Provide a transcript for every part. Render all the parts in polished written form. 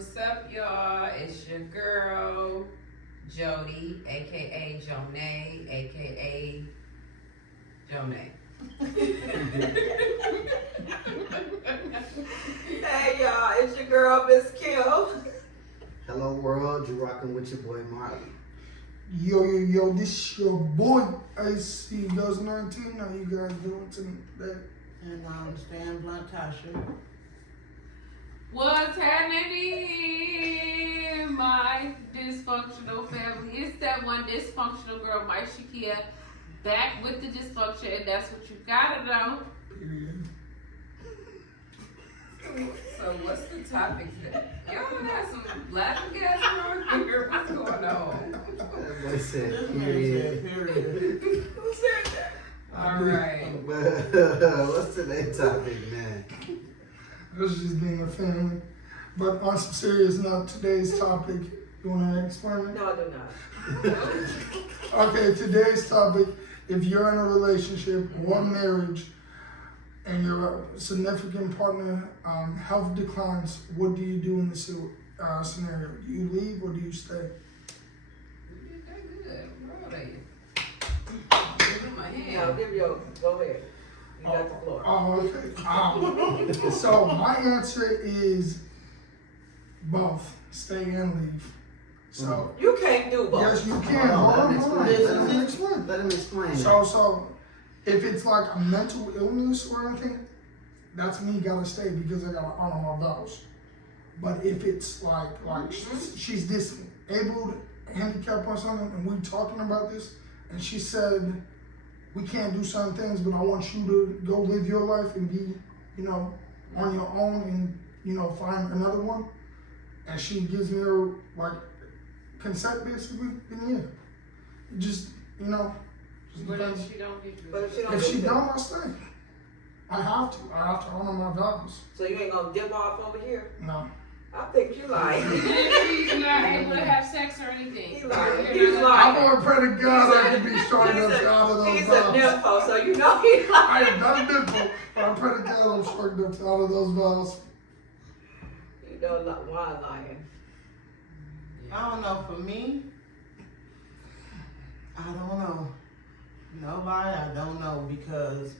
What's up, y'all? It's your girl, Jody, aka Jonay, aka Jonay. Hey y'all, it's your girl, Miss Kill. Hello world, you rocking with your boy Marley. Yo, this your boy, AC Does 19. How you guys doing today? And Stan Blunt Tasha. What's happening, my dysfunctional family? It's that one dysfunctional girl, my Shakia, back with the dysfunction, and that's what you gotta know. Period. So what's the topic today? Y'all got some laughing gas around here. What's going on? Boy said, This man period. said period. Who said that? All right. What's today's topic, man? This is just being a family. But on some serious note, today's topic, you want to explain it? No, I do not. Okay, today's topic, if you're in a relationship or marriage and your significant partner health declines, what do you do in this scenario? Do you leave or do you stay? You did that good. I'm proud of you. Give him my hand. Go ahead. You got the floor. Oh, okay. So my answer is both, stay and leave. So You can't do both. yes, you can. Hold on, Hold on, let him let explain. me explain. Let him explain. So if it's like a mental illness or anything, that's me gotta stay because I gotta honor my vows. But if it's like she's disabled, handicapped or something, and we talking about this, and she said we can't do certain things, but I want you to go live your life and be, on your own and, find another one. And she gives me her, consent basically, then yeah. Just What depends. if she don't give you? But if she don't, If she do don't, I stay. I have to honor my vows. so you ain't gonna dip off over here? No. I think you lying. She's not able to have sex or anything. He lying. You're He's not lying. I'm gonna pray to God I can be strong enough to honor those He's a vows. nympho, so you know he I lying. am not a nipple, but I pray to God I'm strong enough to honor those vows. You know why lying. I don't know, for me, I don't know. No lie, I don't know, because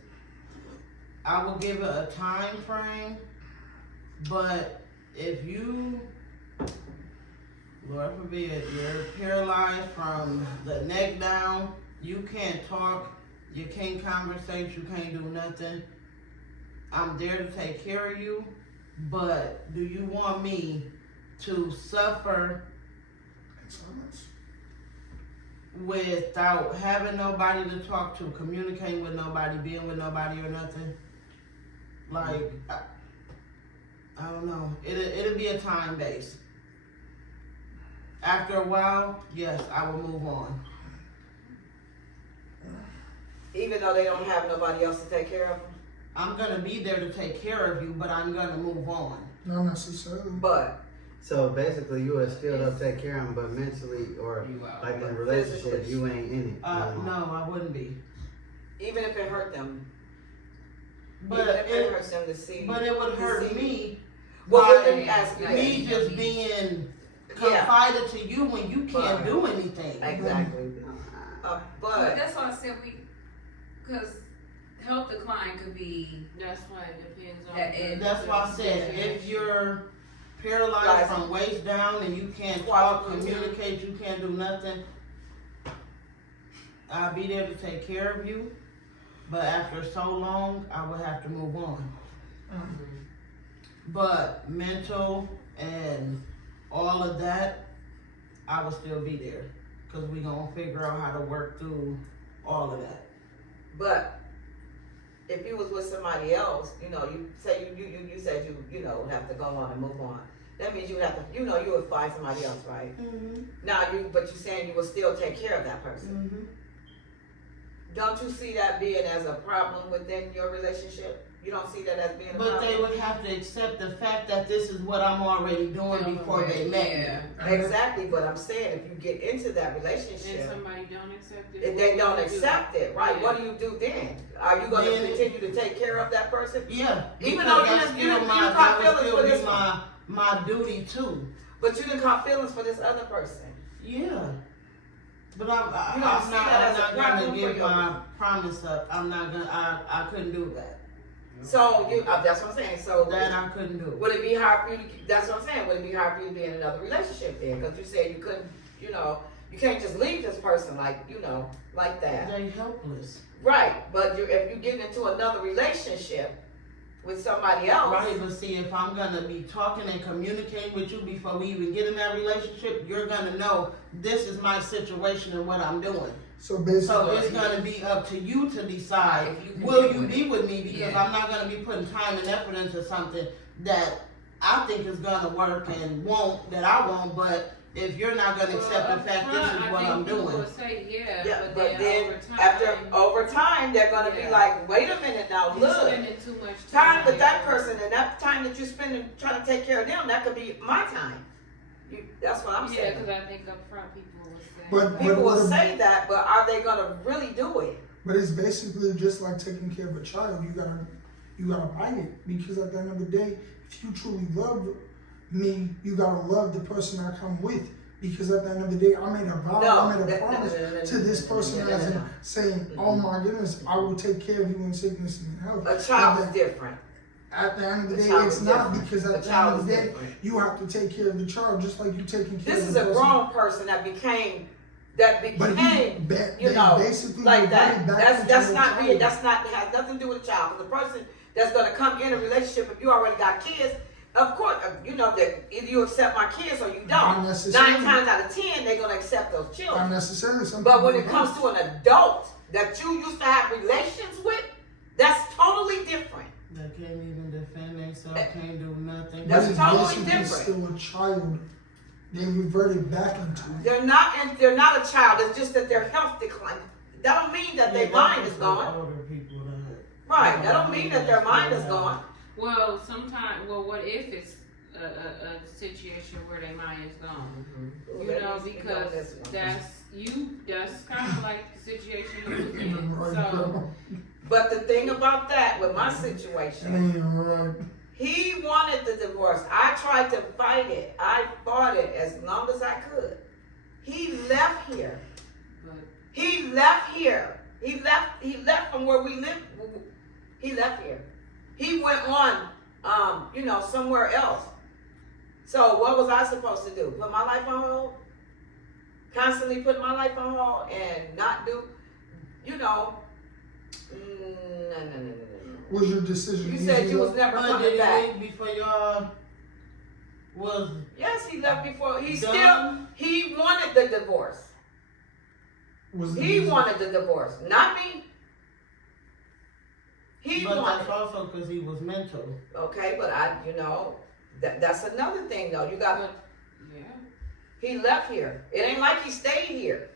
I will give it a time frame, but if you, Lord forbid, you're paralyzed from the neck down, you can't talk, you can't conversate, you can't do nothing, I'm there to take care of you, but do you want me to suffer without having nobody to talk to, communicating with nobody, being with nobody or nothing? Like, I don't know. It'll be a time base. After a while, yes, I will move on. Even though they don't have nobody else to take care of them. I'm gonna be there to take care of you, but I'm gonna move on. Not necessarily. But So basically, you would still take care of him, but mentally or You out. like in a relationship, Physically. you ain't in it. No, I wouldn't be. even if it hurt them, But even if it it, hurts them to see. but it would to hurt see- me Well, by let me ask you me this. just being Yeah. confided to you when you can't But- do anything. Exactly. But But that's why I said because health decline could be. That's why it depends on. And That's why I said, if you're paralyzed from waist down and you can't talk, communicate, you can't do nothing, I'll be there to take care of you, but after so long, I would have to move on. But mental and all of that, I will still be there, cause we gonna figure out how to work through all of that. But if you was with somebody else, you say you said you have to go on and move on. That means you would have to, you would find somebody else, right? Now but you're saying you will still take care of that person. Don't you see that being as a problem within your relationship? You don't see that as being a But problem? they would have to accept the fact that this is what I'm already doing before they met me. Exactly, but I'm saying if you get into that And relationship, somebody don't accept it. if they don't accept it, right? Yeah. What do you do then? Are you going to Then- continue to take care of that person? Yeah, Even because though that's you still got that would feelings still for be this my duty too. But you didn't caught feelings for this other person. Yeah. But You don't I'm see that as a not problem gonna for give your- my promise up. I'm not gonna. I couldn't do that. So that's what I'm saying. So That I couldn't do. would it be hard for you to, that's what I'm saying, would it be hard for you to be in another relationship then? Because you said you couldn't, you can't just leave this person like that. They helpless. Right, but if you get into another relationship with somebody else. Right, but see, if I'm gonna be talking and communicating with you before we even get in that relationship, you're gonna know this is my situation and what I'm doing. So basically, So it's gonna be up to you to decide, If you can will do you it. be with me? Because Yeah. I'm not gonna be putting time and effort into something that I think is gonna work and that I won't, but if you're not gonna accept the fact this is what I'm doing. Will say Yeah, but then over time, after over time they're gonna be Yeah. like, wait a minute now, you're look. spending too much Time with that person and that time that you spend trying to take care of them, that could be my time. That's what I'm Yeah, saying. because I think up front people will say. But- People will what say that, but are they gonna really do it? but it's basically just like taking care of a child. You gotta bite it, because at the end of the day, if you truly love me, you gotta love the person I come with. Because at the end of the day, I made a vow, I made a promise to this person as in saying, oh my goodness, I will take care of you in sickness and in health. A child is And different. at the end of the The day, child it's is not, different. because The at the end child of the is day, different. you have to take care of the child just like you taking care This of is the a person. grown person that became, But you they know, basically like that. reverted back That's into not a me. child. Has nothing to do with a child. Because the person that's gonna come in a relationship, if you already got kids, of course, that either you accept my kids or you Not don't. necessarily. 9 times out of 10, they're gonna accept those Not children. necessarily. Some But when people it comes to an adult that you used to have relations with, that's totally different. They can't even defend themselves, can't do nothing. That's but it's totally basically different. still a child. They reverted back into it. They're not a child. It's just that their health declined. That don't mean that their mind is gone. Older people Right. That don't mean that their mind is gone. Well, what if it's a situation where their mind is gone? Because that's kind of like the situation you was in. Right, So, girl. But the thing about that with my That situation, ain't right. he wanted the divorce. I tried to fight it. I fought it as long as I could. He left here. but He left here. He left from where we lived. He left here. He went on, somewhere else. So what was I supposed to do? Put my life on hold? Constantly put my life on hold and not do, no. Was your decision? You said easy? you was never But coming did he back. leave before y'all was Yes, he left before. done? He wanted the divorce. Was the He decision- wanted the divorce, not me. He But wanted. that's also because he was mental. Okay, but that's another thing though. You got. yeah. He left here. It ain't like he stayed here.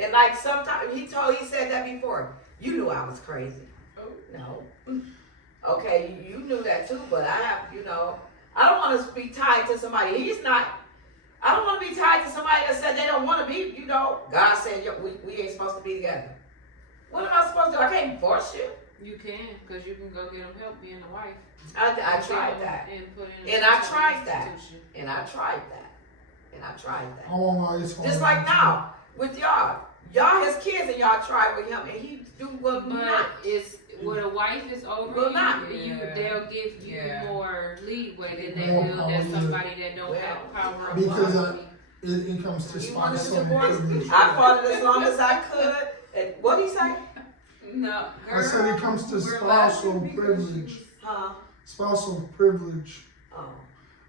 And like sometimes he said that before. You knew I was crazy. Oh. No. Okay, you knew that too, but I don't want to be tied to somebody. I don't want to be tied to somebody that said they don't want to be, God said we ain't supposed to be together. What am I supposed to do? I can't force you. You can, because you can go get them help being a wife. I tried that. And put in And I tried that. institution. And I tried that. I won't lie, it's Just hard. like now with y'all. Y'all his kids and y'all tried with him and he will not. But it's when a wife is over Will not. they'll give you Yeah. more leeway than they More will power, than yeah. somebody that don't Well, have power. because, over It comes to He wanted spousal a divorce. privilege. I fought it as long as I could. And what he say? No, I said it comes to we're spousal laughing because privilege. Huh? Spousal privilege, Oh.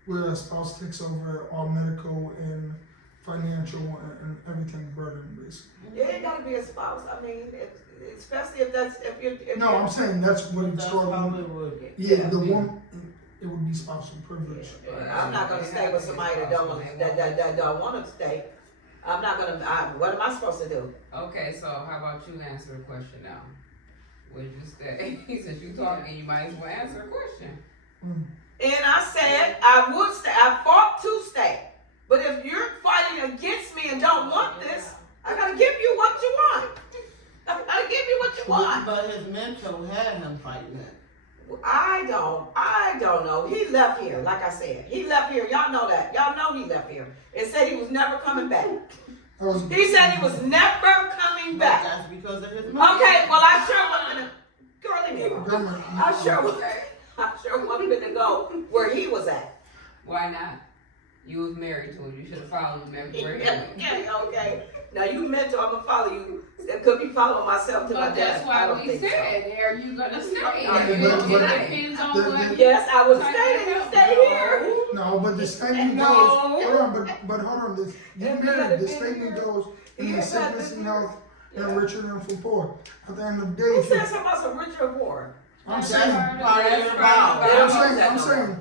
where a spouse takes over all medical and financial and everything burden, basically. It ain't gotta be a spouse. I mean, especially if you're. No, I'm saying that's what it's That's how called. it would. Yeah, the one, it would be spousal privilege. I'm not gonna stay with somebody that don't want to stay. I'm not gonna. What am I supposed to do? Okay, so how about you answer the question now? Would you stay? Since you talking, you might as well answer a question. And I said I would stay. I fought to stay. But if you're fighting against me and don't want this, I gotta give you what you want. I gotta give you what you want. But his mental had him fighting it. I don't know. he left here, like I said. He left here. Y'all know that. Y'all know he left here. It said he was never coming back. He said he was never coming But back. that's because of his Okay, mother. well, I sure wasn't girl, leave me alone. Grandma, I sure wanted to go where he was at. Why not? You was married to him. You should have followed him everywhere he went. Okay. Now you mental, I'm gonna follow you. It could be following myself to my But that's death. I why don't we think so. said, are you gonna stay? Okay, It but- depends on what. Yes, I would stay and stay here. no, but the statement No. goes, hold on, but hold on, this, you If you married, had the been statement here, goes, in you the had sickness been and here. health, and Yeah. richer than for poor. At the end of the day, Who if you, said something about some Richard Ward? I'm That's saying, part of your vow. They don't I'm use that saying, no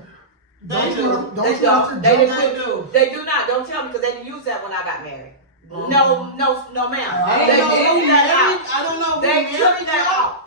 don't They you do. have, They don't you have to don't. They jump? didn't. They do. They do not. Don't tell me because they didn't use that when I got married. Mhm. No, ma'am. I They don't know took that out. I don't know. They who took married that you. out.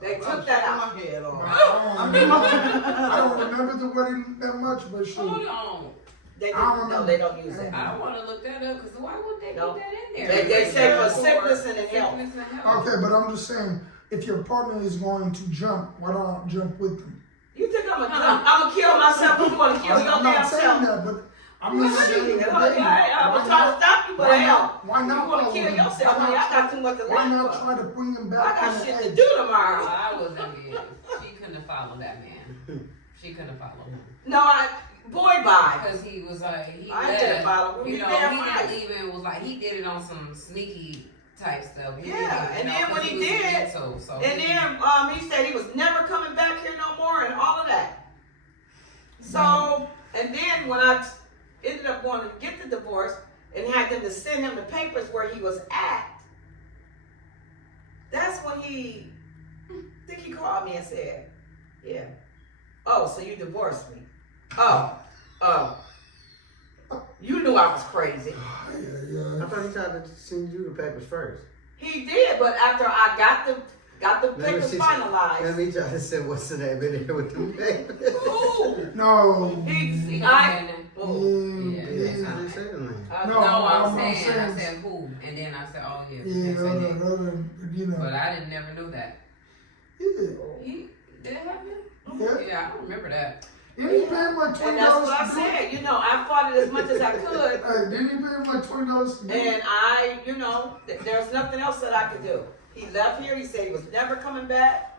They took that out. My head off. I don't remember the wedding that much, but shoot. Hold on. They I don't don't. No, know. they don't use it. I don't want to look that up because why would they No. put that in there? They say for For sickness and in health. sickness and health. Okay, but I'm just saying, if your partner is going to jump, why don't I jump with them? You think I'm gonna kill myself? You want to kill your I'm not damn saying self? that, but I mean, at the end of the Shit, day, I'm why gonna try to not- stop you, but why hell, not- why not you want to follow kill them? yourself? Why Honey, not I got too much to Why live not for. try to bring them I back got on the shit to edge? do Well, tomorrow. I wasn't in. She couldn't have followed that man. She couldn't have followed him. No, boy, bye. Because he was like, he I didn't left. follow him. You You know, damn he right. didn't even was like, he did it on some sneaky type stuff. He Yeah, didn't, and you know, then when 'cause he was did, mental, so And he- then he said he was never coming back here no more and all of that. So, and then when I ended up going to get the divorce and had them to send him the papers where he was at, that's when I think he called me and said, yeah, oh, so you divorced me. Oh, you knew I was crazy. I thought he tried to send you the papers first. He did, but after I got the Let me papers see- finalized. Let me try to say what's the name in here with the papers. Ooh, No. he, not I, in it. ooh. Yeah, Yeah, that's not they it. say the name. No, No, I'm I'm saying, I saying- said who, and then I said, oh yeah. Yeah, can't say that. other, you know. But I didn't never know that. Yeah. He did it happen? Yeah. Yeah, I don't remember that. Didn't he pay him like $20 And that's what I to do it? said. You know, I fought it as much as I could. Hey, didn't he pay him like $20 to do it? And I, you know, there's nothing else that I could do. He left here. He said he was never coming back.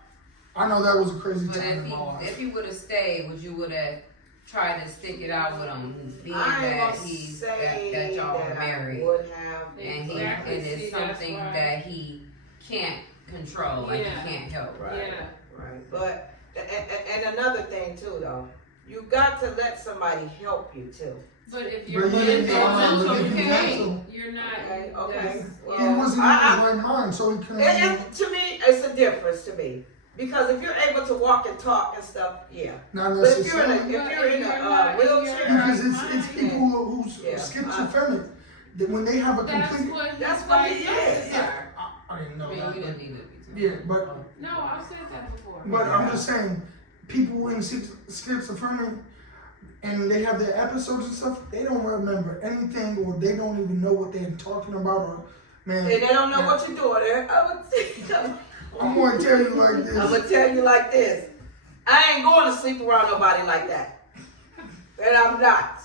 I know that was a crazy But time in my life. if he would have stayed, would you would have tried to stick it out with him, being I ain't that gonna he's say that y'all that are I married, would have. and Exactly. and it's See, that's something why. that he can't control, like Yeah. he can't help. Right. Yeah. Right. But and another thing too, though, you got to let somebody help you too. But if you're But he mental, didn't know mental, how to be okay, mental. you're not. Okay. Okay. that's- Well, He wasn't in I- his right mind, so he couldn't. To me, it's a difference to me. Because if you're able to walk and talk and stuff, yeah. Not But if you're in necessarily. a wheelchair, Because it's people who's Yeah. schizophrenic that when they have a That's complete. what his That's what he diagnosis is. are. I didn't know I mean, that. you but- didn't need to be. Yeah, but No, I've said that before. But I'm just saying, people in schizophrenic and they have their episodes and stuff, they don't remember anything or they don't even know what they're talking about or, man. and they don't know what you're doing. I'm gonna tell you like I'm this. gonna tell you like this. I ain't going to sleep around nobody like that. And I'm not.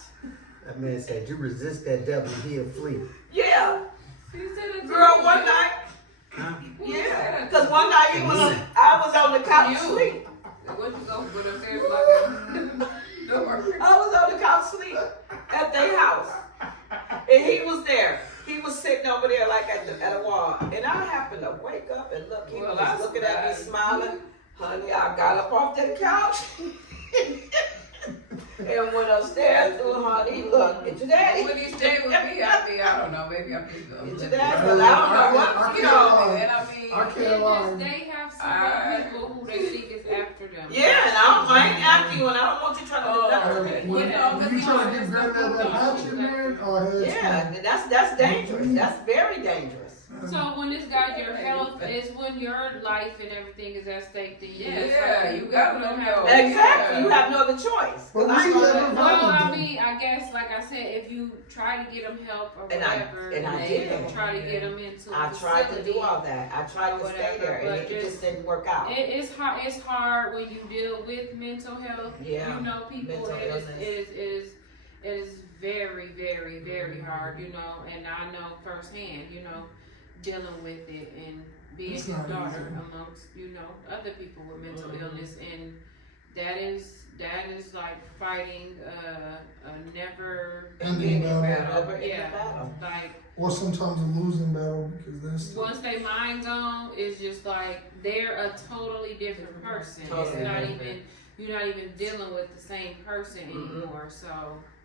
That man said, you resist that devil, he'll flee. Yeah. He said it to Girl, me. one night. Huh? Yeah. Because one night I was on the couch sleep. What you go go upstairs like I was on the couch sleep at their house. And he was there. He was sitting over there like at a wall. And I happened to wake up and look. He Well, was that's looking at me bad. smiling. Honey, I got up off that couch and went upstairs to honey, look, get your daddy. When he stayed with me, I don't know, maybe I think Get your daddy. 'Cause I don't know what, you know. I can't lie. They have some people who they think is after them. Yeah, and I ain't after you, and I don't want you trying to do nothing to me. When, You know, when you trying to get granddad that hatchet, man, oh, hell Yeah, and that's dangerous. That's very dangerous. So when it's got your health, is when your life and everything is at stake, then Yeah, you gotta don't know. Exactly. You have no other choice. 'Cause I ain't But we gonna never Well, I Violent. mean, I guess, like I said, if you you try to get them help or And whatever, I they did. try to get them into I a tried to facility. do all that. I tried to stay Whatever, there, and but it just didn't work out. It's hard. It's hard when you deal with mental health. Yeah, You know, people. mental illness. It is very, very, very hard. You know, and I know firsthand. You know, dealing with it and being It's his not daughter easy. amongst other people with mental illness, and that is like fighting a never Ending battle. Never ending yeah, battle. like Or sometimes a losing battle because that's once they mind gone, it's just like they're a totally different person. Totally It's not different. even you're not even dealing with the same person anymore. So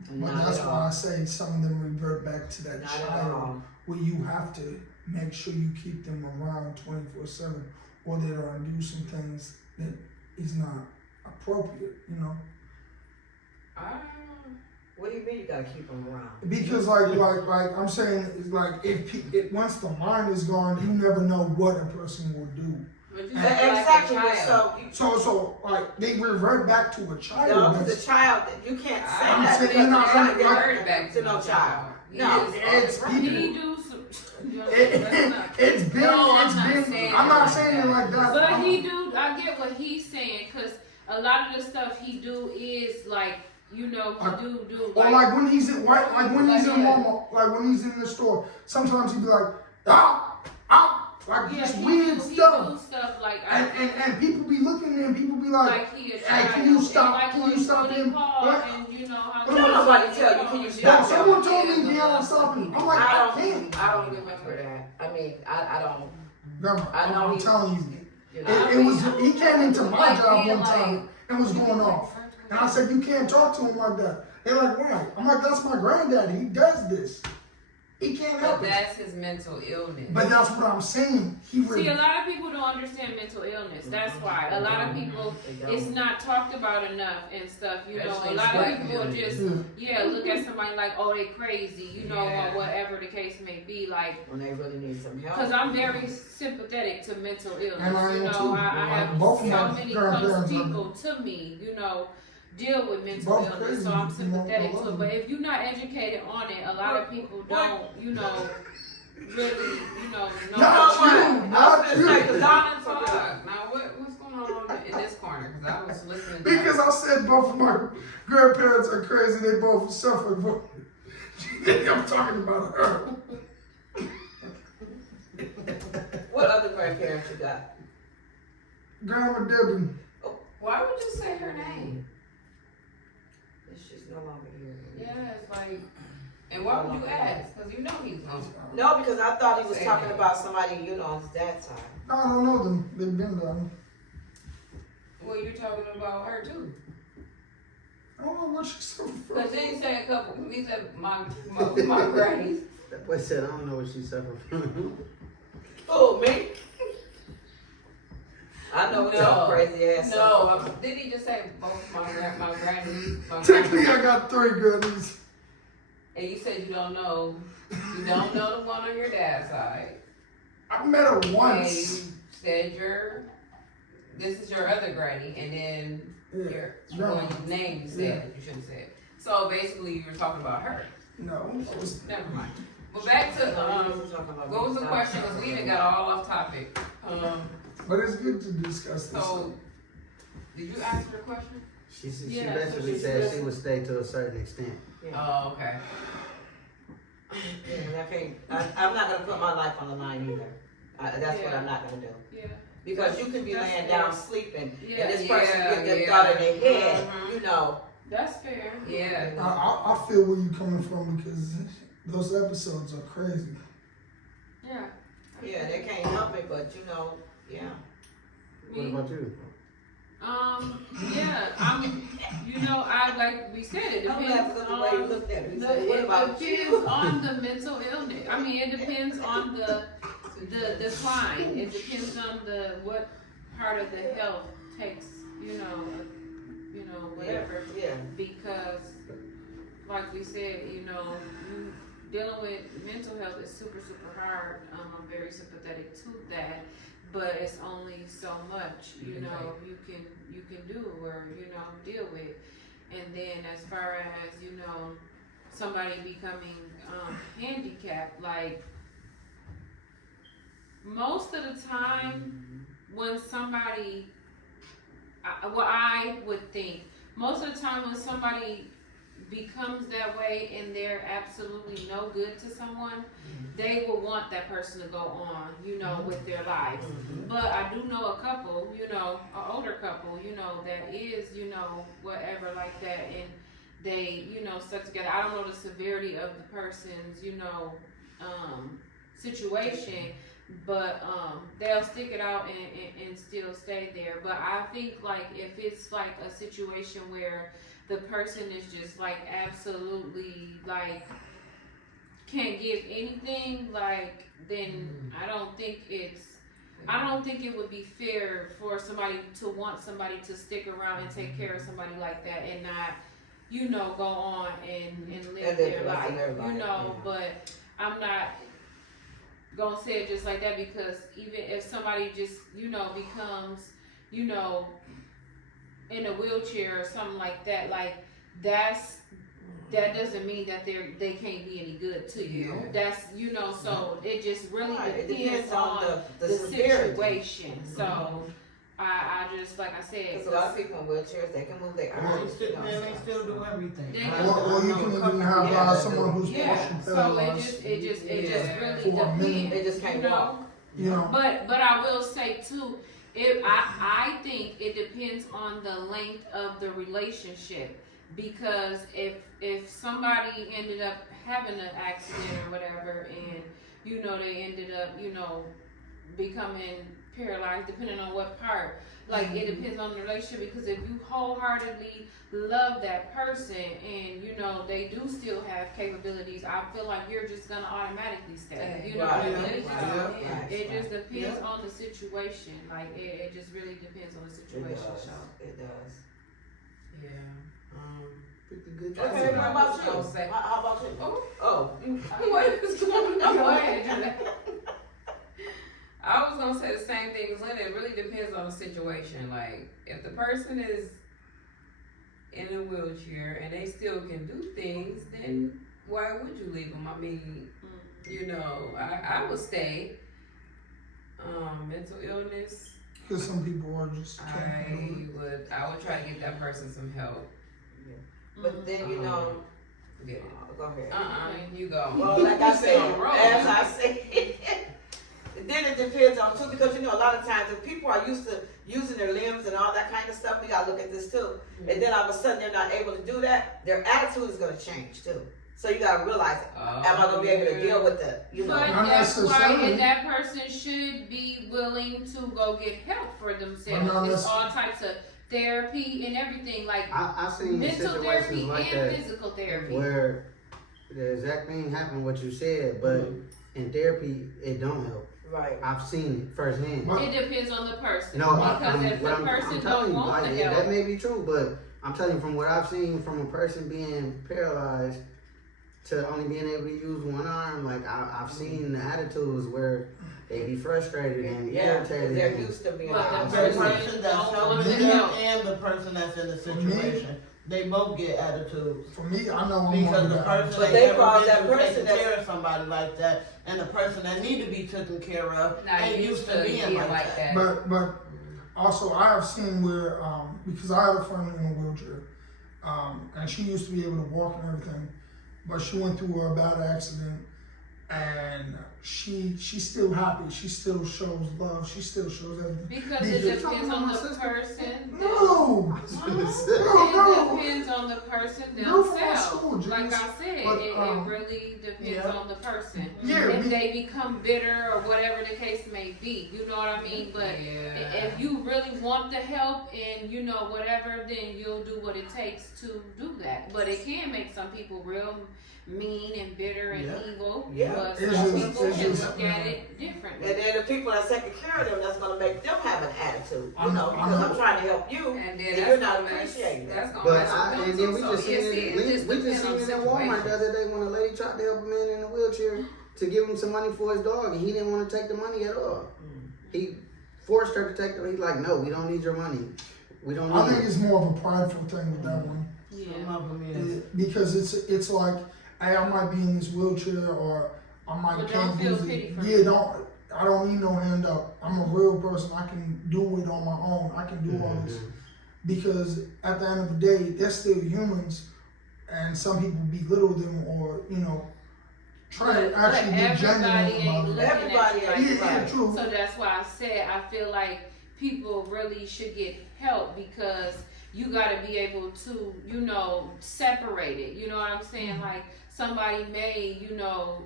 But Not that's at why all. I say some of them revert back to that Not at child all. where you have to make sure you keep them around 24/7 or they're gonna do some things that is not appropriate, you know? What do you mean you gotta keep them around? Because like I'm saying, it's like if once the mind is gone, you never know what a person will do. But you And- said like Exactly. a child. So like they revert back to a child. No, that's- the child, you can't say I'm that. saying, no, I'm Revert back to no child. No, it's he people. do some. It's been. No, I'm it's not been. saying I'm it not like saying it that. like that. But he do. I get what he's saying because a lot of the stuff he do is like he do Or like when he's in when he's in yeah. Walmart, like when he's in the store, sometimes he'd be like, like yeah, just he weird do stuff. stuff like And people be looking at him, and people be like, he a hey, child. can you And stop? like Can when you stop he him? called What? and you know how Don't nobody tell you, can you Yo, stop? someone told me, Deanna, stop him. I'm like, I can't. I don't remember that. I mean, I don't. Grandma, I know I'm he- telling you. You know. It was, he came into my Like, job yeah, one time and was going off. And I said, you can't talk to him like that. They're like, why? I'm like, that's my granddaddy. He does this. He can't But help it. that's his mental illness. But that's what I'm saying. He See, a lot of people don't understand mental illness. That's why a lot of people, it's not talked about enough and stuff. You know, a Especially lot of black people will men. just look at somebody like, oh, they crazy, you know, Yeah. or whatever the case may be. Like, When they really need some help. because I'm very sympathetic to mental illness. And I am you know, too. I have Both of so my many grandparents close are- people to me, you know, deal with mental Both illness, crazy, so I'm you sympathetic know, to it. But if you're not educated on it, a lot of people don't, you know, really, you know. Not I you, was not gonna you. say, 'cause Donald Talk. Now what's going on in this corner? Because I was listening. To Because I said both of my grandparents are crazy. They both suffer from. I'm talking about her. What other grandparents you got? Grandma Debbie. Why would you say her name? She's no longer here. Yeah, it's like. And why would you ask? Because you know he's gone. No, because I thought he was talking about somebody, you know, on his dad's side. I don't know them. They've been done. Well, you're talking about her too. I don't know what she's so Because from. then you said a couple. He said my grannies. That boy said, I don't know what she suffered from. Oh, me? I know what No. your crazy ass. No, did he just say both my grannies? My Technically, grandmas? I got 3 grannies. And you said you don't know the one on your dad's side. I met her And once. you said this is your other granny, and then your No. one name you said you shouldn't say it. So basically, you were talking about her. No. it was- Never mind. Well, back to what was the question? Because we done got all off topic. But it's good to discuss this. So, did you answer the question? She Yeah, basically so said she would stay to a certain extent. Oh, okay. Yeah, I'm not gonna put my life on the line either. That's what I'm not gonna do. Yeah. Because you can be That's laying fair. down sleeping, Yeah, and this person yeah, get that yeah. thought in their head, Mhm. you know. That's fair. Yeah. I feel where you're coming from because those episodes are crazy. Yeah. Yeah, they can't help it, but you know, yeah. What about you? Yeah, I like we said, it I'm depends laughing at the way you on looked at me. the, Said, what it about depends you? on the mental illness. I mean, it depends on the decline. It depends on what part of the health takes, whatever. Yeah. Because, like we said, you dealing with mental health is super, super hard. I'm very sympathetic to that. But it's only so much, you can do or, deal with. And then as far as, somebody becoming handicapped, like most of the time when somebody, what I would think, most of the time when somebody becomes that way and they're absolutely no good to someone, they will want that person to go on, you know, with their lives. But I do know a couple, you know, an older couple, you know, that is, you know, whatever like that, and they, you know, stuck together. I don't know the severity of the person's, you know, situation, but they'll stick it out and still stay there. But I think like if it's like a situation where the person is just like absolutely like can't give anything, like then I don't think it would be fair for somebody to want somebody to stick around and take care of somebody like that and not, you know, go on and live their life, you know. But I'm not gonna say it just like that, because even if somebody just, you know, becomes, you know, in a wheelchair or something like that, like that doesn't mean that they can't be any good to you. Yeah. That's, you know, so it just really Right, depends on the severity. situation. So I just, like I said, Because a lot of people in wheelchairs, they can move their arms. They still do everything. They- Or you can even have someone who's yeah. partially So paralyzed. it just really For a minute. depends. They just can't you know? walk. You know, But I will say too, I think it depends on the length of the relationship, because if somebody ended up having an accident or whatever, and you know they ended up, you know, becoming paralyzed, depending on what part, like it depends on the relationship. Because if you wholeheartedly love that person and you know they do still have capabilities, I feel like you're just gonna automatically stay. You know what I Right, mean? right, So right, it just right. depends on the situation. Like it just really depends on the It situation. does. So It does. Yeah. Pretty good. Okay, what about you? I'll say- How about you? Oh. You. What is going on? Go ahead. I was gonna say the same thing as Linda. It really depends on the situation. Like, if the person is in a wheelchair and they still can do things, then why would you leave them? I mean, you know, I would stay. Mental illness, because some people are just I can't do would try to get that person some help. But then, you know, Forget it. go ahead. You go. Well, like I said, On the road. as I said, then it depends on too, because you know a lot of times if people are used to using their limbs and all that kind of stuff, we gotta look at this too. And then all of a sudden they're not able to do that, their attitude is gonna change too. So you gotta realize, am I gonna be able to deal with the, you know? But Not that's why necessarily. and that person should be willing to go get help for But not themselves. It's necess- all types of therapy and everything, like I've seen mental situations therapy like and that physical therapy. where the exact thing happened what you said, but in therapy it don't help. Right. I've seen it firsthand. But- It depends on the person. No, because if the I'm person telling don't you, want like, the yeah, help, that may be true, but I'm telling you from what I've seen from a person being paralyzed to only being able to use one arm, like I've seen the attitudes where they be frustrated and Yeah, irritated. they're and- used to being But the out. The person person that's don't helping want the them help. and the person that's in the situation, they both get attitudes. For me, I know I'm Because one the of person But that they never call been that through person taking that's- care of somebody like that, and the person that need to be taken care of Not ain't used to being like that. But also I have seen where because I have a friend in a wheelchair, and she used to be able to walk and everything, but she went through a bad accident, and she's still happy. She still shows love. She still shows everything. because These it are- depends on the person. No, It depends on the person No, for themselves. sure, James. Like I said, But, it really depends yeah. on the person. Yeah, If we- they become bitter or whatever the case may be, you know what I mean? But if you really want the help and you know whatever, then you'll do what it takes to do that. But it can make some people real mean and bitter and Yeah. evil. Yeah. But It's some just- people it's can just, look at it differently. And then the people that's taking care of them, that's gonna make them have an attitude, you I know, know. because I'm trying to help you, And then and that's you're not gonna mess- appreciating That's that. gonna But mess with them and then we too. just So seen it's- it. it We just just depends seen on it the at Walmart the situation. other day when a lady tried to help a man in a wheelchair to give him some money for his dog, and he didn't want to take the money at all. He forced her to take the. He's like, no, we don't need your money. We don't I need think it. it's more of a prideful thing with that one. Yeah. Some of them is. Because it's like hey, I might be in this wheelchair or I might But can't don't feel use it. pity for Yeah, me. I don't need no handout. I'm a real person. I can do it on my own. I can do all this. Because at the end of the day, they're still humans, and some people belittle them or, you know, try to actually be everybody genuine ain't about it. looking Everybody at ain't you. Yeah, right. true. So that's why I said I feel like people really should get help because you got to be able to, you know, separate it. You know what I'm saying? Like somebody may, you know,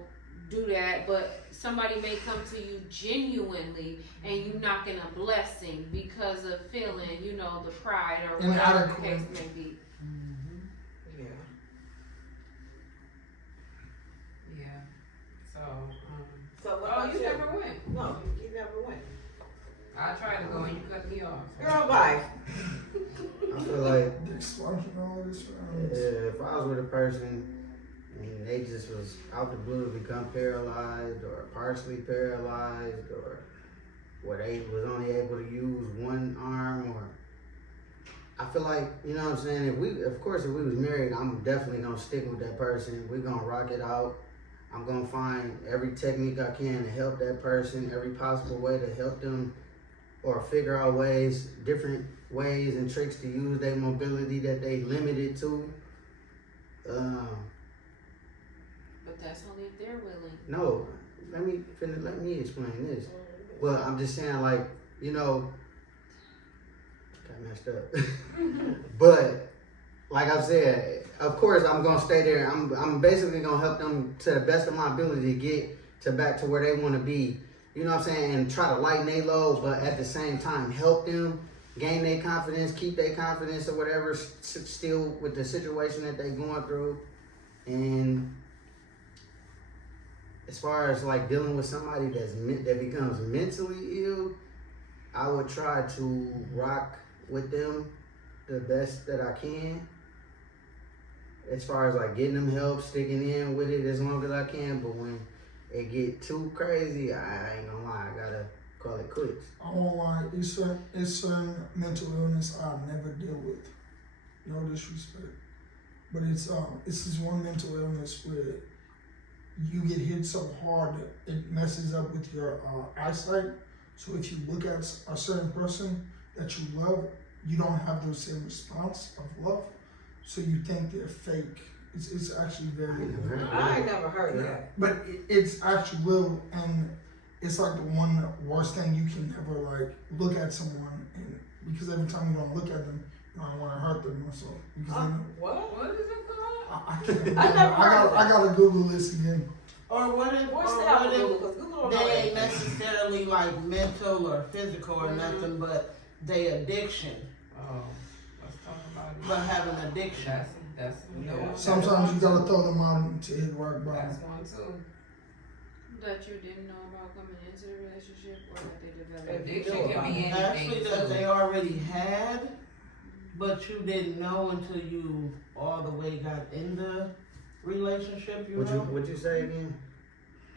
do that, but somebody may come to you genuinely and you knocking a blessing because of feeling, you know, the pride or whatever the case may be. Yeah. Yeah. So, So what oh, about you you? never went. No, you never went. I tried to go and you cut me off. Girl, bye. I feel like Dysfunction, all this. if I was with a person and they just was out the blue to become paralyzed or partially paralyzed or where they was only able to use one arm or I feel like, you know what I'm saying, if we was married, I'm definitely gonna stick with that person. We're gonna rock it out. I'm gonna find every technique I can to help that person, every possible way to help them or figure out ways, different ways and tricks to use their mobility that they limited to. But that's only if they're willing. No, let me explain this. Well, I'm just saying, like, you know, got messed up. But like I've said, of course I'm gonna stay there. I'm basically gonna help them to the best of my ability to get to back to where they want to be. You know what I'm saying? And try to lighten their load, but at the same time help them gain their confidence, keep their confidence or whatever, still with the situation that they're going through. And as far as like dealing with somebody that becomes mentally ill, I would try to rock with them the best that I can. As far as like getting them help, sticking in with it as long as I can. But when it get too crazy, I ain't gonna lie, I gotta call it quits. I won't lie, it's certain mental illness I never deal with. No disrespect. But it's this one mental illness where you get hit so hard that it messes up with your eyesight. So if you look at a certain person that you love, you don't have the same response of love. So you think they're fake. It's actually very I ain't never heard of that. But it's actually real, and it's like the one worst thing you can ever like look at someone, and because every time you don't look at them, you don't want to hurt them or so. Because What? What is it called? I can't. I never heard of that. I gotta Google this again. Or what if, What's or that? what if Because Google don't know they ain't anything. necessarily like mental or physical or nothing, but they addiction, Oh, let's talk about it. but have an addiction. That's no. Sometimes you gotta throw them out into hit rock bottom. That's one too. That you didn't know about coming into the relationship or that they developed. If you Addiction know can about be it. Actually, anything that too. they already had, but you didn't know until you all the way got in the relationship. Would you say again?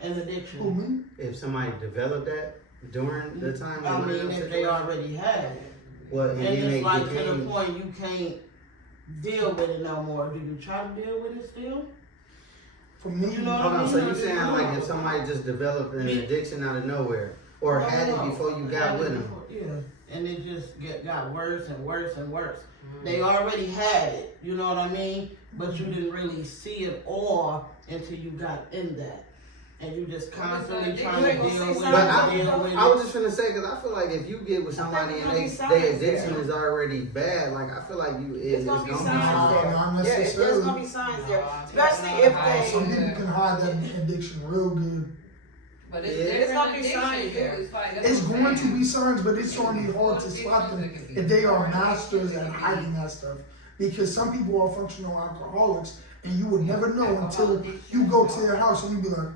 An Who, addiction. me? If somebody developed that during the time I of the mean, if they already had it, well, and then they it's like to the became, point you can't deal with it no more. Do you try to deal with it still? For me, You know hold on, so you Yeah. saying like if somebody just developed an addiction out of nowhere or had it before you got Had it with them? before- Yeah, and it just got worse and worse and worse. They already had it, you know what I mean? But you didn't really see it all until you got in that. And you just constantly trying to You ain't deal gonna with see it, But signs deal with I was it. just gonna say because I feel like if you get with somebody and gonna be their signs addiction there. is already bad, like I feel like It's gonna be signs there. Not Yeah, there's necessarily. gonna be signs there, especially if Some they. people can hide that addiction real good. But Yeah. it's It's different gonna be addiction, signs too. there. It's like, that's It's what I'm going to saying. be signs, but it's going to be hard to spot them if they are masters at hiding that stuff. Because some people are functional alcoholics, and you would never know until you go to their house and you be like,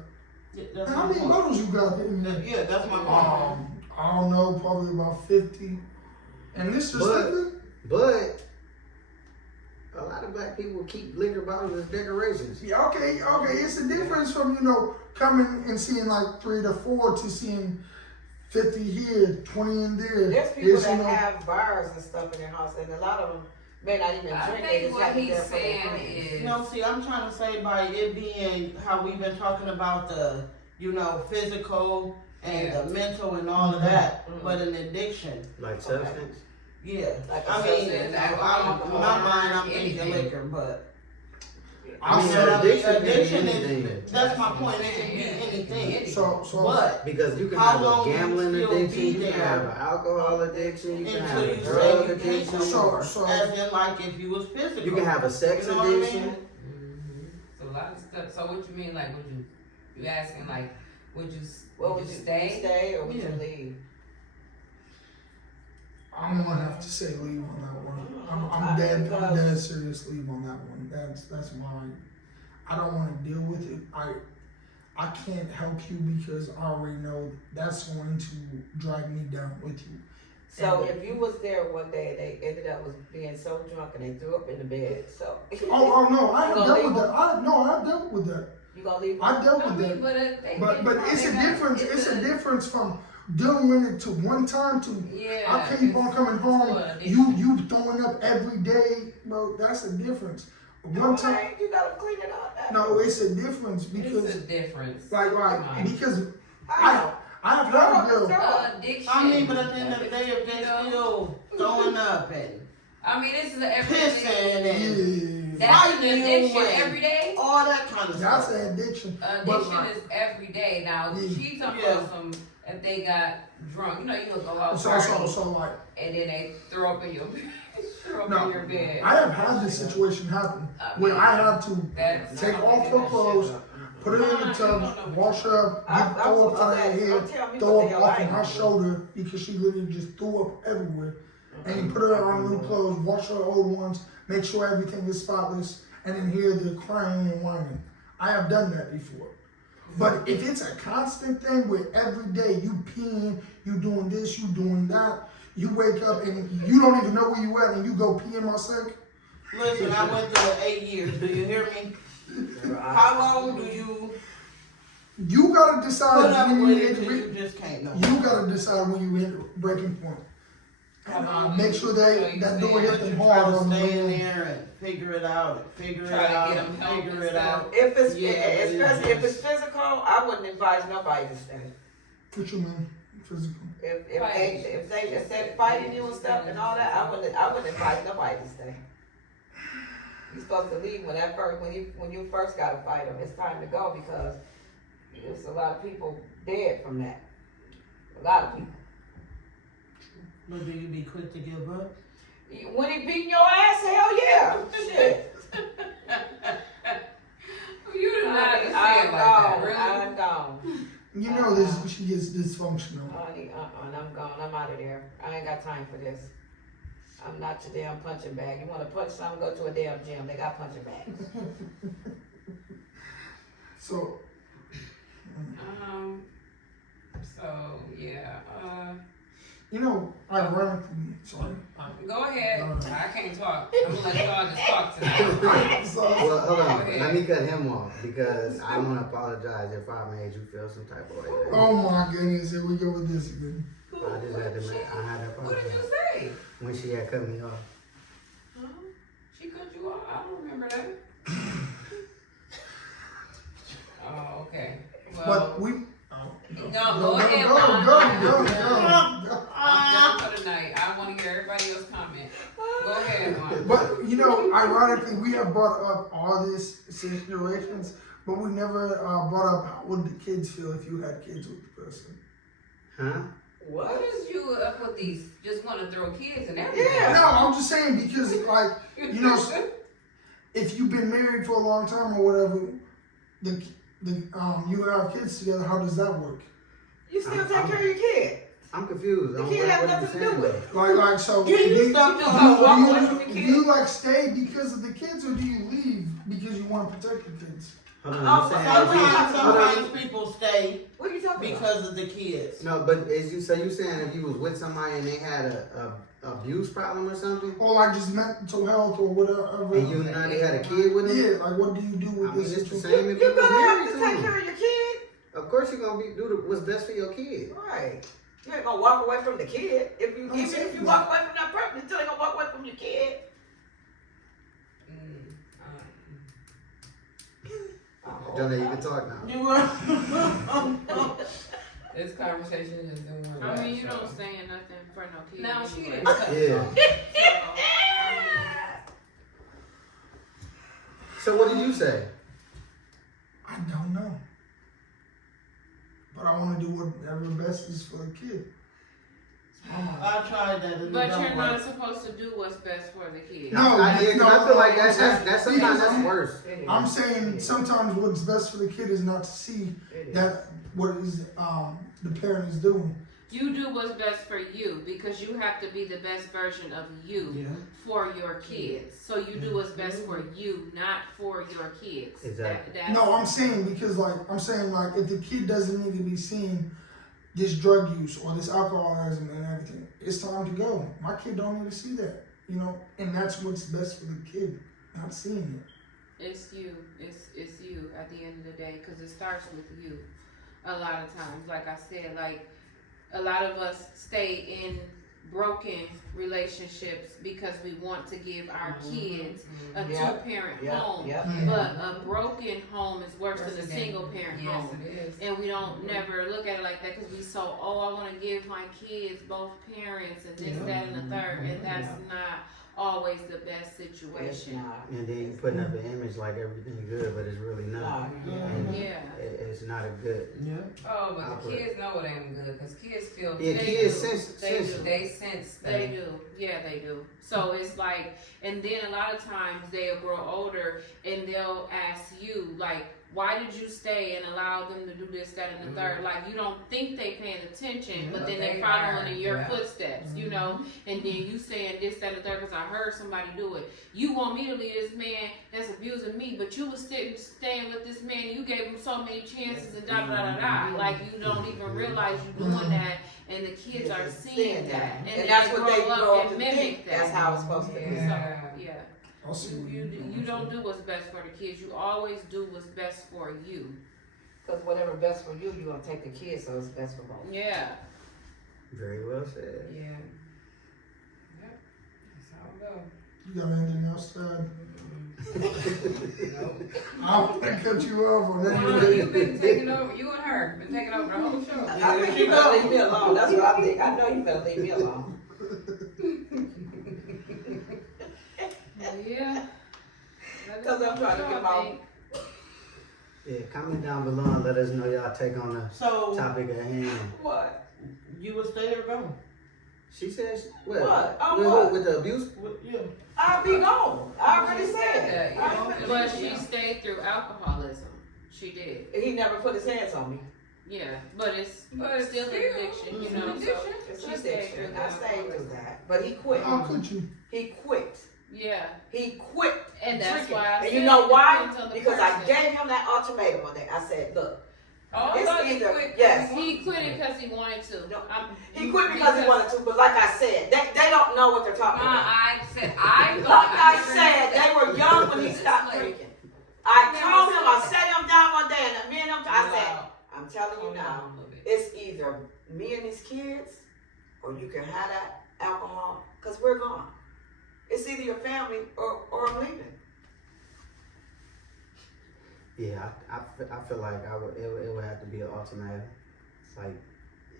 Yeah, that's "How my many point. bottles you got in there?" Yeah, that's my point. I don't know, probably about 50. And this just But- liquor? But a lot of black people keep liquor bottles as decorations. Yeah, okay. It's a difference from, coming and seeing like 3 to 4 to seeing 50 here, 20 in there. There's people It's, that have bars and stuff in their house, and a lot of them may not even I drink, they think just what have it he's there for their saying friends. is, No, see, I'm trying to say by it being how we've been talking about the, physical and Yeah. the mental and all of that, Mhm. but an addiction. Like substance. Yeah. Like I a mean, substance, in my mind, I'm thinking anything. liquor, but I mean, you know what I mean? addiction can be Addiction anything. is, that's my point, it can be anything. So But Because you can How have long a do you gambling still addiction, be you can there have an alcohol addiction, you can until have a you drug say you can't addiction, no more, So- as in like if you was physical. you can have a sex You know what I mean? addiction. so a lot of stuff. So what you mean, like, you asking, like, would you What would you stay or would you Yeah. leave? I'm gonna have to say leave on that one. I'm dead serious leave on that one. That's mine. I don't want to deal with it. I can't help you because I already know that's going to drag me down with you. So if you was there one day and they ended up with being so drunk and they threw up in the bed, so. Oh no, I have You gonna dealt leave with that. I've dealt with that. You gonna leave? I dealt I with mean, that. but But it's a difference. It's a difference from dealing with it to one time to Yeah. I keep on coming home. Well, You throwing up every day, bro. That's a difference. One time, Okay, you gotta clean it up. no, it's a difference It's because a difference. because How? I have had a girl. Addiction. I mean, but at the end of the day, if they still throwing up and I mean, this is an everyday. pissing and That's an fighting addiction and every day. all that kind of That's stuff. an addiction. Addiction like- is every day. Now, Yeah. she talking Yeah. about some, if they got drunk, you'll go out So like and then they throw up in your throw up No. in your bed. I have had this situation happen where I had to That's take off her clothes, put her in the tub, wash her up, get throw up out of her hair, throw up off of my shoulder because she literally just threw up everywhere. And put her on new clothes, wash her old ones, make sure everything is spotless, and then hear the crying and whining. I have done that before. But if it's a constant thing where every day you peeing, you doing this, you doing that, you wake up and you don't even know where you at and you go pee in my sink. Listen, I went through 8 years. Do you hear me? How long do you You gotta put decide up when with you it hit till you just can't no more? you gotta decide when you hit the breaking point. And make sure that door hit But them you hard try to on the stay in way. there and figure it out, and figure it Try to out, get and them help figure and it stuff. out. If it's, Yeah, especially if it's it's physical, I wouldn't advise nobody to stay. What you mean? Physical. If they fighting you and stuff and all that, I wouldn't advise nobody to stay. You're supposed to leave when you first got to fight them. It's time to go because there's a lot of people dead from that. A lot of people. But do you be quick to give up? When he beating your ass, hell yeah. Shit. You did not say it I'm like that, gone. really. I'm gone. You know this she gets dysfunctional. Honey, I'm gone. I'm out of there. I ain't got time for this. I'm not your damn punching bag. You want to punch something, go to a damn gym. They got punching bags. So So yeah. you know, ironically, sorry. Go ahead. I can't talk. I'm gonna let y'all just talk tonight. So, Well, hold on. Okay. Let me cut him off because I want to apologize if I made you feel some type of way. oh my goodness, here we go with this again. I just had to What did apologize you say? when she had cut me off. Huh? She cut you off? I don't remember that. Oh, okay. Well, But we no, go ahead, go. I'm done for the night. I want to hear everybody else comment. Go ahead, Mom. But you know, ironically, we have brought up all these situations, but we never brought up how would the kids feel if you had kids with the person. Huh? What is you up with these? Just want to throw kids and everything? Yeah. No, I'm just saying because like you know, if you've been married for a long time or whatever, you have kids together. How does that work? You still take care of your kid. I'm confused. The on kid what has you're nothing to do saying. with it. Like so, Can you do stop talking about walking away from the do kids? you like stay because of the kids, or do you leave because you want to protect the kids? Hold on, you're saying Sometimes people stay What are you talking about? because of the kids. no, but as you say, you saying if you was with somebody and they had a abuse problem or something, Or like just mental health or whatever. and you know they had a kid with them. Yeah, like what do you do with I mean, this it's the situation? same if you You're was gonna have married to to take them. care of your kid. Of course, you're gonna do what's best for your kid. Right. You ain't gonna walk away from the kid. Even if you saying walk away from that person, you still ain't gonna walk away from your kid. Jonah, you can talk now. You were. This conversation is in one. I mean, you don't saying nothing for no kids. No, she anyway. didn't. Yeah. So what did you say? I don't know. But I want to do whatever best is for the kid. It's my mind. I tried that and it But don't you're not work. supposed to do what's best for the kid. No, I feel like that's because sometimes that's I'm- worse. I'm saying sometimes what's best for the kid is not to see that what is the parent is doing. You do what's best for you because you have to be the best version of you Yeah. for your kids. So you do what's best for you, not for your kids. Exactly. That's, No, I'm saying because if the kid doesn't need to be seeing this drug use or this alcoholism and everything, it's time to go. My kid don't need to see that, and that's what's best for the kid, not seeing it. It's you. It's you at the end of the day because it starts with you. A lot of times, like I said, like a lot of us stay in broken relationships because we want to give our kids a two-parent home. But a broken home is worse than a single-parent home. Yes, it is. And we don't never look at it like that because we I want to give my kids both parents and this, that, and the third. And that's not always the best It's situation. not. And then you putting up an image like everything good, but it's really not. And Yeah. it's not a good. Yeah. Oh, but I'll the put it. kids know it ain't good because kids feel. Yeah, They kids do. sense. They do. They sense They things. do. Yeah, they do. So it's like, and then a lot of times they'll grow older and they'll ask you, like, why did you stay and allow them to do this, that, and the third? Like, you don't think they paying attention, but then they're following in your footsteps, and then you saying this, that, and the third because I heard somebody do it. You want me to leave this man that's abusing me, but you was staying with this man and you gave him so many chances and da, da, da, da, da. Like, you don't even realize you're doing that, and the kids are seeing that. And that's what they grow up and to mimic think that. that's how it's supposed to be. Yeah. So, yeah. I'll see what You don't do what's best for the kids. You always do what's best for you. Because whatever best for you, you're going to take the kids, so it's best for both. Yeah. Very well said. Yeah. Yep. That's how it goes. You got anything else to add? Nope. I don't want to cut you off on Well, that. you've been taking over. You and her been taking over the whole show. I think you better leave me alone. That's what I think. I know you better leave me alone. Well, yeah. Because I'm trying to get my... Yeah, comment down below and let us know y'all take on the So, topic at hand. What? you would stay or go? She says, What? Oh, with, what? with the abuse? With you. I'll be gone. I already said. Yeah, I you already But said. she stayed through alcoholism. She did. He never put his hands on me. Yeah. But it's But it's still an addiction, you know. So It's she an stayed addiction. through I stayed through alcoholism. that. But he quit. How could you? He quit. Yeah. He quit. And that's drinking. why I And said you know it why? depends on the Because I person. gave him that ultimatum one day. I said, look, Oh, I It's thought you either- quit. yes. He quit it because he wanted to. No, I'm- he quit because he wanted to. But like I said, they don't know what they're talking about. I said I Like thought I said, they were young when he stopped drinking. I told him, I sat him down one day and me and him, I said, I'm telling you now, it's either me and these kids or you can have that alcohol because we're gone. It's either your family or I'm leaving. Yeah, I feel like it would have to be an ultimatum. It's like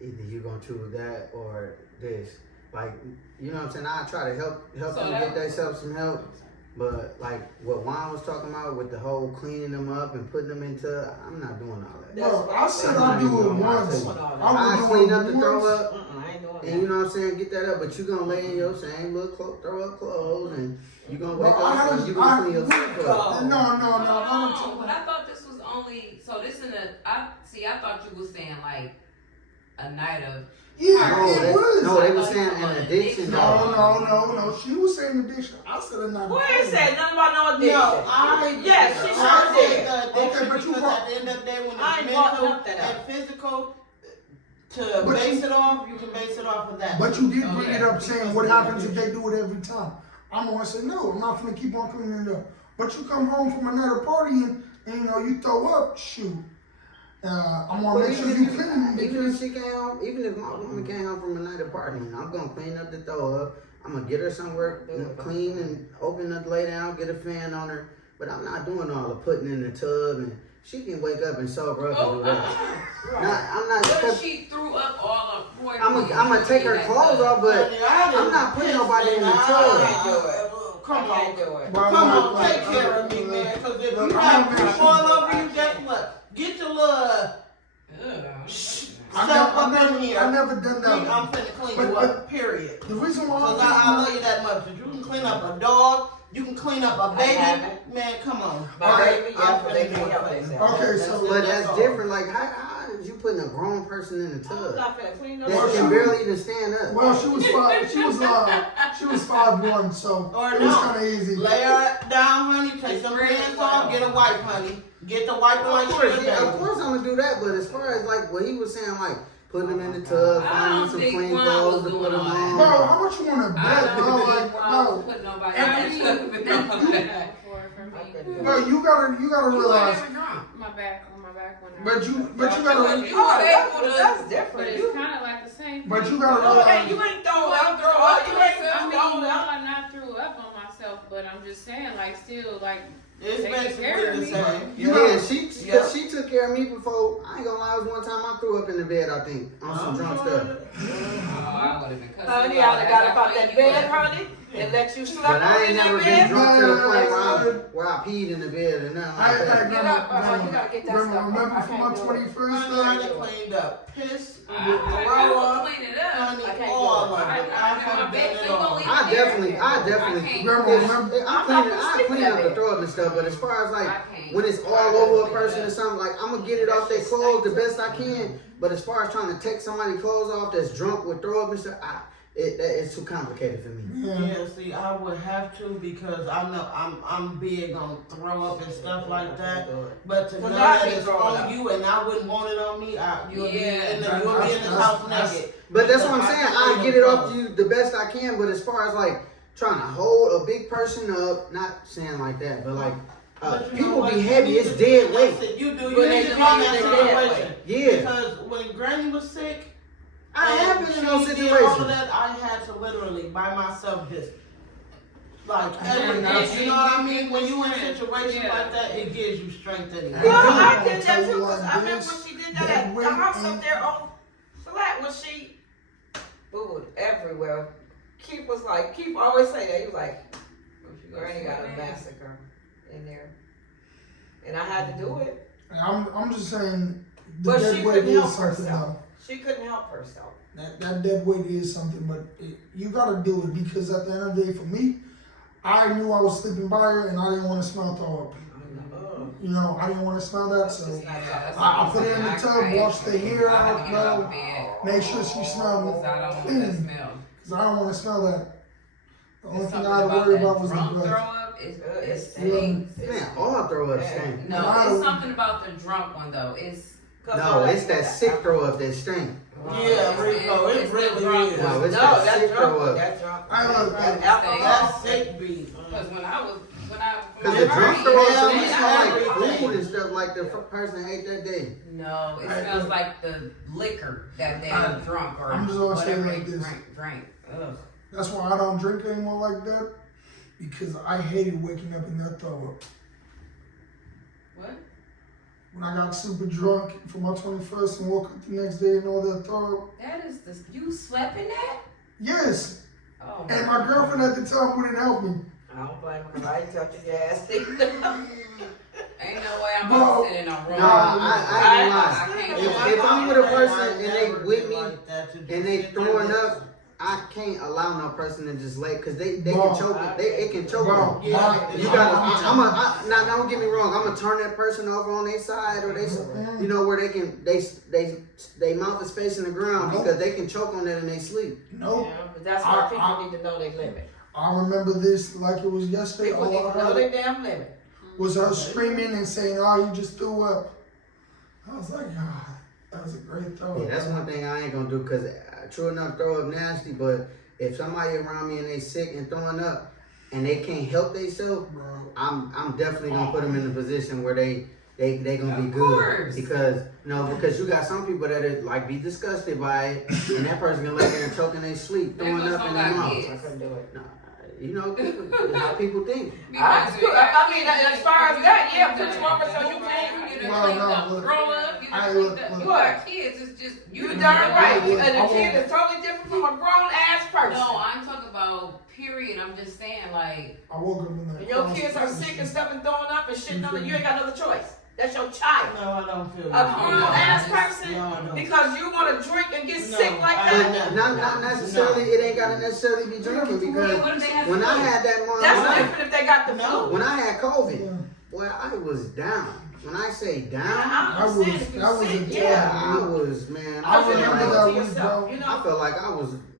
either you gonna choose that or this. Like, you know what I'm saying? I try to help So them that- get themselves some help. But like what Juan was talking about with the whole cleaning them up and putting them into, I'm not doing all that. Well, I said I'll I'll do it once. Doing all that. I I would clean do up it the throw once. up, I ain't doing and you know what I'm saying, get that up. But you gonna lay in your same little throw up clothes, and you gonna wake Well, I up and heard- you gonna clean yourself I- up. No, I'm Oh, but I thought this was only so. This in a. I thought you was saying like a night of. Yeah, No, it was. they were saying an addiction. No. She was saying addiction. I said another. Boy, ain't said nothing about no addiction. No, I Yes, she I sure said did. the addiction Okay, but you because brought- at the end of the day, when I it's ain't brought mental nothing up. and physical, to But base it off, you can base it off of that. But you did Oh, bring yeah. it up saying what happens if they do it every time. I'm gonna say no. I'm not gonna keep on cleaning it up. But you come home from another party and you know you throw up. Shoot, I'm gonna But make sure even you if clean them even because if she came home, even if my woman came home from a night of partying, I'm gonna clean up the throw up. I'm gonna get her somewhere clean and open up, lay down, get a fan on her. But I'm not doing all the putting in the tub and she can wake up and sober up and Oh, do that. I'm not. What if she threw up all of boy? I'm gonna take her clothes off, but I'm not putting nobody in the tub. Come on. do it. Why- Come on, why- take care of me, man. Cause if you Look, have I'm poop all over you, guess what? Get your little stuff up in here. I never done that. I'm finna clean you But- up, period. The reason why Cause I love you that much. If you can clean up a dog, you can clean up a I baby. haven't. Man, come on. My baby, yeah, I'm but they finna can't do help it. themselves. Okay, so- But that's all. different. Like, how is you putting a grown person in the I'm tub not finna clean no that can barely even stand up? Well, she was 5'1", so Or it was no. kind of easy. Lay her down, honey. Take some Really pants well. off. Get a wipe, honey. Get the wipe like Of she course, a yeah, of baby. course I'm gonna do that. But as far as like what he was saying, like putting them in the tub, I finding don't some think clean Juan clothes was to doing put them all that. on. Bro, how much you want to I bet, bro? don't Like, want to bro, put nobody every- in the For me. I couldn't do bro, it. you gotta You weren't realize. even drunk. My back when But you So gotta, you were able to. That's But different. it's kind of like the same. but thing. you gotta Oh, hey, realize. you ain't throwing You up, throw up. You ain't I mean, throwing no, up. I not threw up on myself, but I'm just saying, like, still, like, It's Taking basically care of the me. same. Yeah, she Yeah. cause she took care of me before. I ain't gonna lie, it was one time I threw up in the bed. I think on some drunk stuff. Oh, I would have been cussing. Honey, you I out. done got That's up out how that you bed, were. honey, and let you sleep But I in ain't never that been bed. drunk to the point Man. where I peed in the bed and nothing like I that. Get up, you gotta get that Grandma, stuff. remember I for my can't do it. 21st Honey, I night? done cleaned up. Piss, I throw up, clean it up. honey, I can't all do of it. it. I have done it all. I definitely. I Grandma, remember? I clean up the throw up and stuff, but as far as like when it's all over a person or something, like I'm gonna get it off their clothes the best I can. But as far as trying to take somebody's clothes off that's drunk with throw up and stuff, it's too complicated for me. Yeah, see, I would have to because I know I'm big on throw up and stuff like that. But to know Well, now that she's it's throwing on up. you and I wouldn't want it on me, you'll be in the That's- house that's- naked. But that's what I'm Because saying. I I get it off you the best I can. But as far as like trying to hold a big person up, not saying like that, but like But you know people what? be heavy. It's dead weight. Listen, you do. But You they need to be in drunk that and they dead situation. Yeah, Because when Granny was sick, I have and been in she those did all of situations. that, I had to literally by myself just like And everything. that's- You know what I mean? When you in situations Yeah. like that, it gives you strength anyway. Well, do. I did Tell that you too, like cause I remember this, when she did that that at the weight house ain't- up there on Flat when she booed everywhere. Keith always say that. He was like, Granny got a massacre in there. And I had to do it. I'm just saying, the But she dead weight couldn't is help something herself. though. She couldn't help herself. That dead weight is something, but you gotta do it because at the end of the day, for me, I knew I was sleeping by her and I didn't want to smell throw up. You know, I didn't want to smell that, so I put her in the tub, wash the hair out, bro. Make sure she smelled clean, because I don't want to smell that. The only thing I had to worry about was the drunk breath. throw up. It Yeah. stinks. Man, all throw up stink. No, it's something about the drunk one though. It's No, it's that sick throw up that stink. Yeah, Rico, it it's the really drunk is. No, No, it's that that's sick throw drunk. up. That's drunk. I love That's that. alcohol. That's sick beef. because when I Cause the drunk throw up Yeah, to me yeah, smell like everything. food and stuff like the person ate that day. No, it smells like the liquor that they I'm drunk or just gonna say whatever like they this. drank. Ugh. That's why I don't drink anymore like that, because I hated waking up in that throw up. What? When I got super drunk for my 21st and woke up the next day and all that throw up. That is this. You slept in that? Yes, Oh. and my girlfriend at the time wouldn't help me. I don't blame her because I ain't touching your ass. Ain't no way I'm Bro, about to sit in a room. No, I ain't gonna lie. I can't If- do it. if I'm with a person I and they never with did me like that to and they just throwing sit up, I can't allow no person to just lay because they Bro, can choke it. It can choke Bro, them. Yeah. You gotta. Now don't get me wrong. I'm gonna turn that person over on their side or they, you know, where they can they mouth is facing the ground because they can choke on that in their sleep. Nope. But that's why people need to know their limit. I remember this like it was yesterday. People All need I to know heard their damn limit. was her screaming and saying, "Oh, you just threw up." I was like, "Ah, that was a great throw." Yeah, that's one thing I ain't gonna do because true enough, throw up nasty. But if somebody around me and they sick and throwing up and they can't help themselves, Bro. I'm definitely gonna put them in a position where they gonna be Of good course. because because you got some people that are like be disgusted by it and that person can lay there and choke in their sleep, They throwing must up in not their got mouth. kids. I couldn't do it. Nah, you know how people think. I mean, as far as that, yeah, put you over so you can't. been No, cleaned no, up. look. Grown up, you I done look, cleaned up. look. You got kids, it's just You done darn right. I will- And I a kid will- is totally different from a grown ass person. No, I'm talking about period. I'm just saying, like, I woke up in that. And your kids are sick and stuff and throwing up and shit. You ain't got another choice. That's your child. No, I don't feel A that. grown ass person, No, I don't. because you want to drink and get No, sick like I that. don't. Not necessarily. It ain't gotta necessarily be drinking because what if they have when to I go? had that mom, That's different if they got the flu. when I had COVID, Yeah. boy, I was down. When I say down, I was- understand if that you're was sick, a yeah. I was, man. I Because you remember never that do it to week, yourself, bro. you know? I felt like I was